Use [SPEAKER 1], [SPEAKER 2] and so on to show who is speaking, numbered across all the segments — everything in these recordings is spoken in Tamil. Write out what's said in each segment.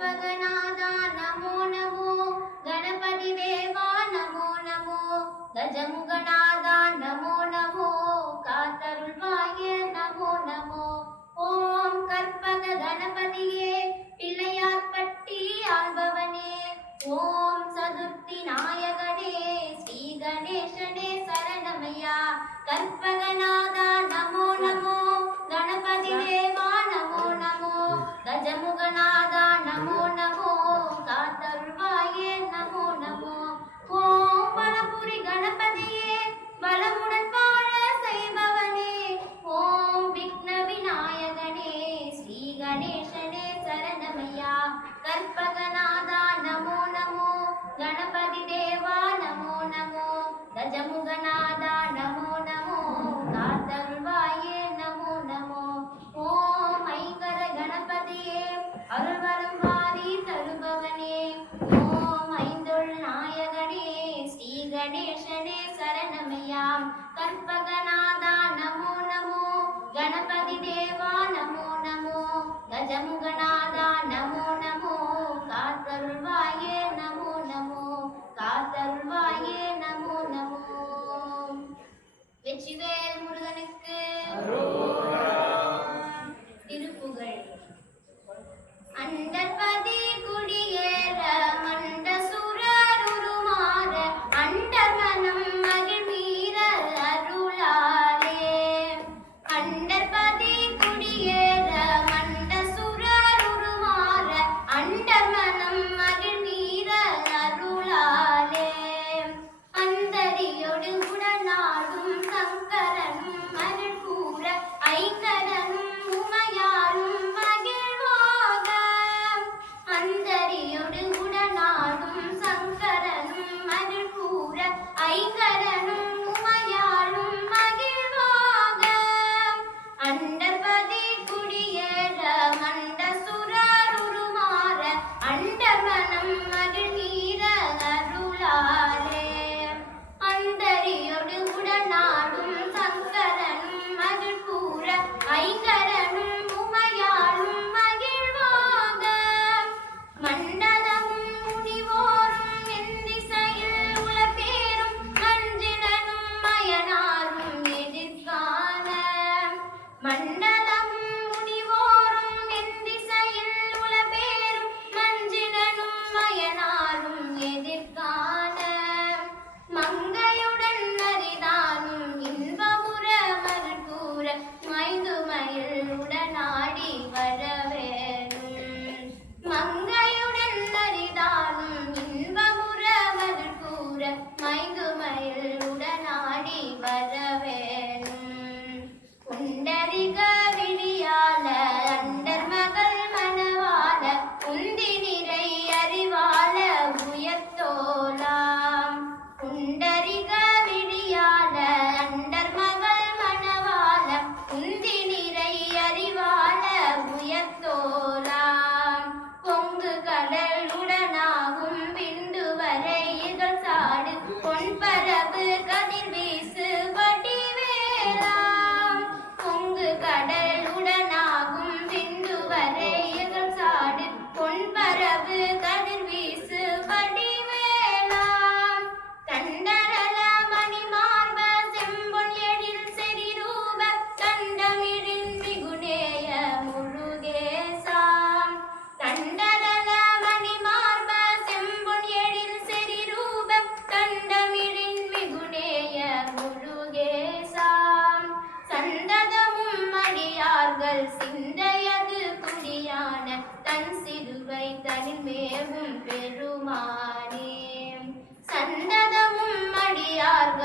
[SPEAKER 1] Karpaganatha நமோ நமோ. கணபதி தேவா நமோ நமோ. கஜமுகநாத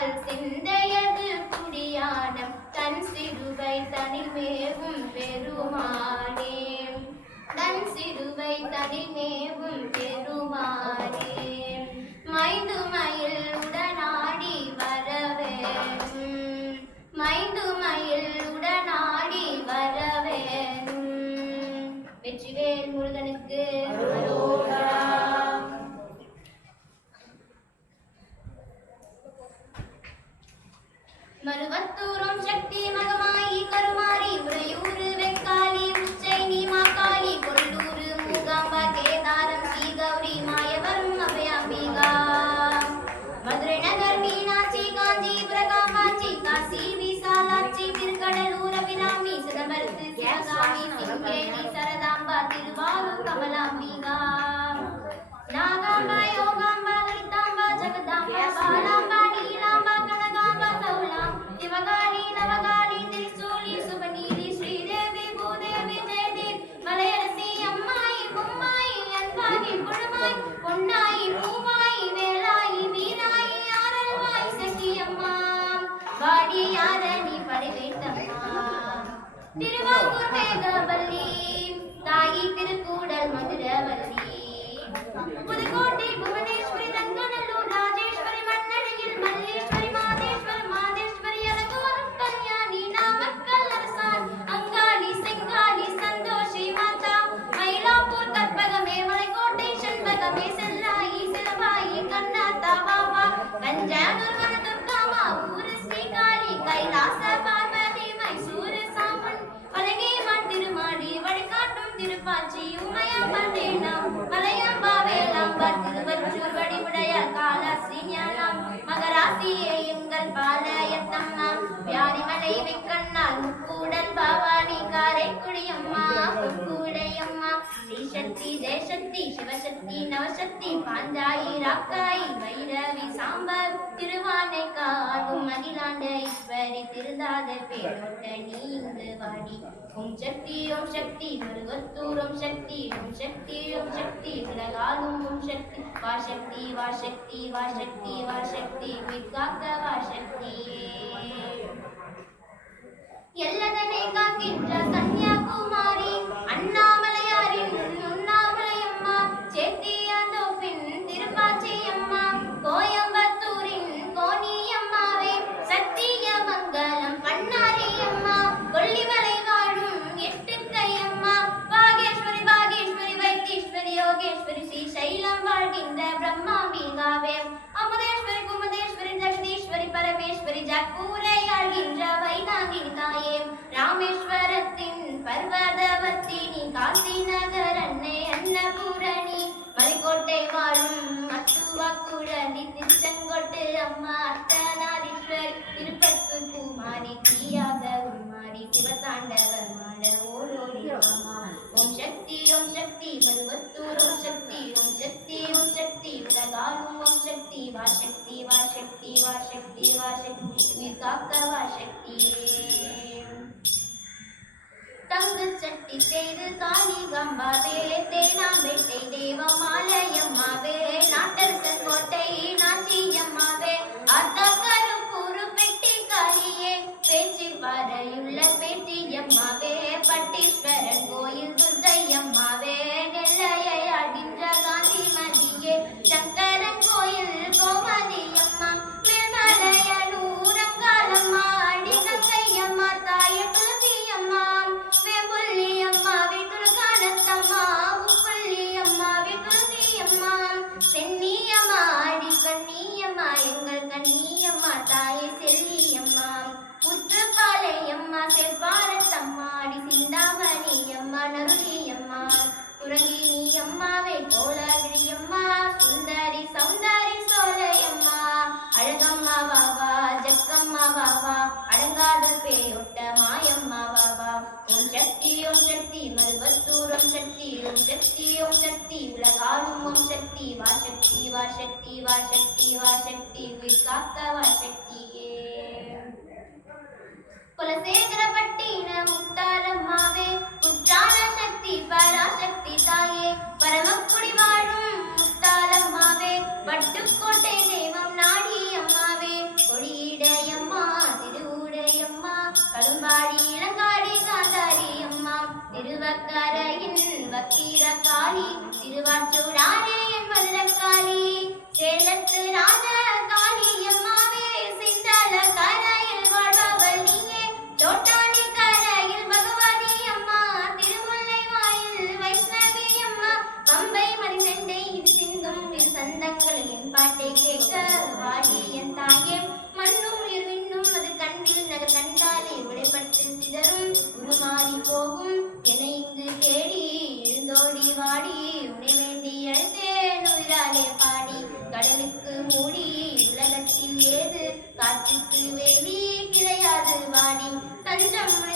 [SPEAKER 1] அவள் சிந்தையது குடியானம். தன் சிறுவை தனில் மேவும் பெருமானே. தன் சிறுவை தனில் மேவும் பெரு மேகவல்லி தாயி திருக்கூடல் மதுரவல்லி. புதுக்கோட்டை புவனேஸ்வரி தங்கநல்லூர் ராஜேஸ்வரி மண்ணடியில் மல்லேஸ்வரி மாதேஸ்வரி மாதேஸ்வரி அலங்கோரம் கல்யாணி நாமக்கல் அரசான் அங்காளி செங்காளி சந்தோஷி மாதா மயிலாப்பூர் கற்பகமே மலைக்கோட்டை செண்பகமே செல்லாயி சிலபாயி கண்ணாத்தா வாவா கஞ்சானூர் வனதுர்காமா ஊரு ஸ்ரீகாளி கைலாச சக்தி ஜெயசக்தி சிவசக்தி நவசக்தி பாஞ்சாயி ராக்காயி வைரவி சாம்பர் திருவானை காடும் அகிலாண்ட ஈஸ்வரி திருதாத பேரோட்ட நீ இங்கு வாடி. ஓம் சக்தி ஓம் சக்தி மருவத்தூர் ஓம் சக்தி ஓம் சக்தி ஓம் சக்தி உலகாலும் ஓம் சக்தி. வா சக்தி வா சக்தி வா சக்தி வா சக்தி மிக்காக்க வா சக்தியே எல்லதனை வாழும் அத்துவாக்குழலி திருச்செங்கோட்டு அம்மா அர்த்தநாதீஸ்வரி திருப்பத்தூர் குமாரி தீயாக உமாரி சிவதாண்டவர் மாட ஓடோடி ராமா ஓம் சக்தி ஓம் சக்தி மருவத்தூர் ஓம் சக்தி ஓம் சக்தி ஓம் சக்தி உலகாலும் ஓம் சக்தி வா சக்தி வா சக்தி வா சக்தி வா சக்தி உயிர் காக்க வா சக்தியே தங்கு சட்டி செய்து காளி கம்பாவே தேனாம்பேட்டை தேவமாலயம்மாவே நாட்டரசன் கோட்டை நாச்சியம்மாவே அத்தக்கருப்பூரு பெட்டி காளியே பேச்சு வரையுள்ள சென்னியம்மா அடி கண்ணியம்மா எங்கள் கண்ணியம்மா தாயே செல்லியம்மா. புற்றுப்பாளையம்மா செவ்வாரத்தம்மா அடி சிந்தாமணி அம்மா நருளியம்மா. குரங்கினி அம்மாவை கோலகிரியம்மா சுந்தரி அடங்காத பேயொட்ட மாயம்மா வாவா ஓம் சக்தி ஓம் சக்தி மருவத்தூர் ஓம் சக்தி ஓம் சக்தி ஓம் சக்தி உலகாலும் ஓம் சக்தி. வா சக்தி வா சக்தி வா சக்தி வா சக்தி உயிர் காக்க வா சக்தியே. குலசேகரப்பட்டின முத்தாரம்மாவே உற்றான சக்தி பராசக்தி தாயே. பரமக்குடி வாழும் முத்தாரம்மாவே பட்டுக்கோட்டை தெய்வம் நாடி அம்மா. திருவாச்சூடாரே என் தஞ்சம் உனை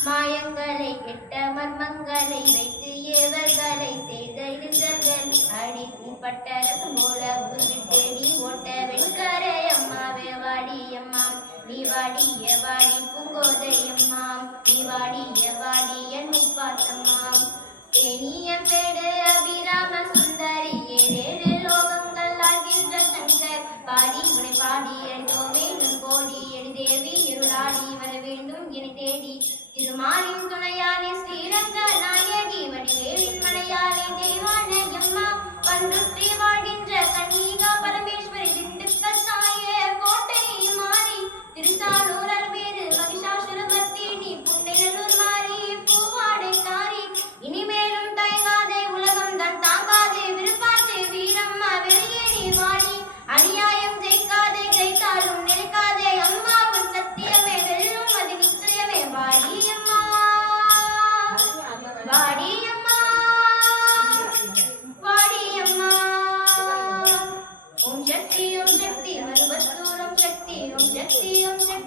[SPEAKER 1] மாயங்களை கெட்ட மர்மங்களை வைத்து ஏவர்களை செய்த இடுதல்கள் அடி பட்ட ரசம் போல உருவிட்டேடி ஓட்ட வெண்கரை அம்மாவே வாடி அம்மா. நீ வாடிய வாடி பூங்கோதை அம்மா. நீ வாடிய வாடி என் பார்த்தம்மா பெரிய பேடு அபிராம சுந்தரி ஏழு லோகங்கள் ஆகின்ற சங்கர். பாடி உனை பாடி எழுதோ வேண்டும் கோடி எழுதேவி இருளாடி வர வேண்டும் என தேடி. திருமாலின் துணையாலே ஸ்ரீரங்க நாயகி வடிவேலின் மலையாளி தெய்வான எம்மா வந்து ஸ்ரீவாடி